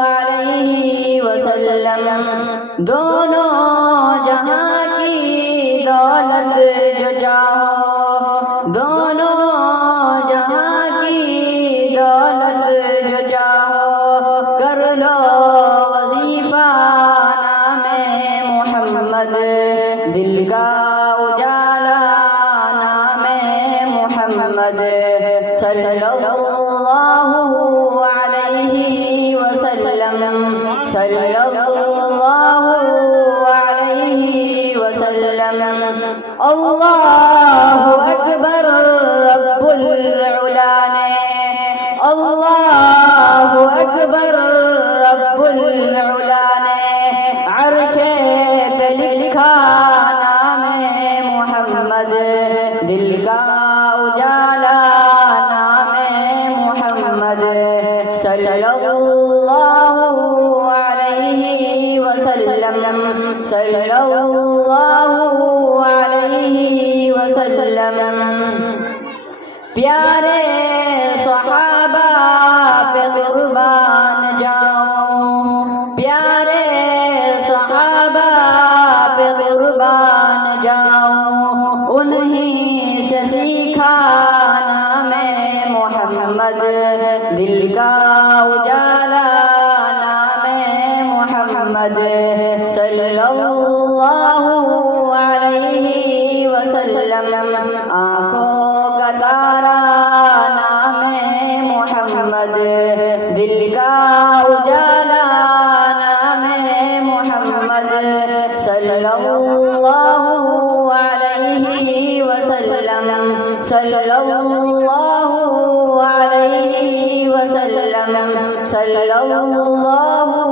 علیہ وسلم دونوں جہاں کی دولت جو چاہو، دونوں جہاں کی دولت جو چاہو، کر لو وظیفہ نام محمد، دل کا اجالا نام محمد، صلی اللہ علیہ وسلم، صلی اللہ علیہ وسلم۔ اللہ اکبر رب العلا نے، اللہ اکبر رب العلا نے عرش پہ لکھا نام محمد، دل کا اجالا نام محمد، صلی اللہ علیہ وسلم، صلی اللہ علیہ وسلم۔ پیارے صحابہ پہ قربان جاؤں، پیارے صحابہ پہ قربان جاؤں، انہی سے سیکھا نام محمد، دل کا اجالا نام محمد، صلی اللہ علیہ وسلم۔ آنکھوں کا تارا نام محمد، دل کا اجالا نام محمد، صلی اللہ علیہ وسلم، صلی اللہ علیہ وسلم، صلی اللہ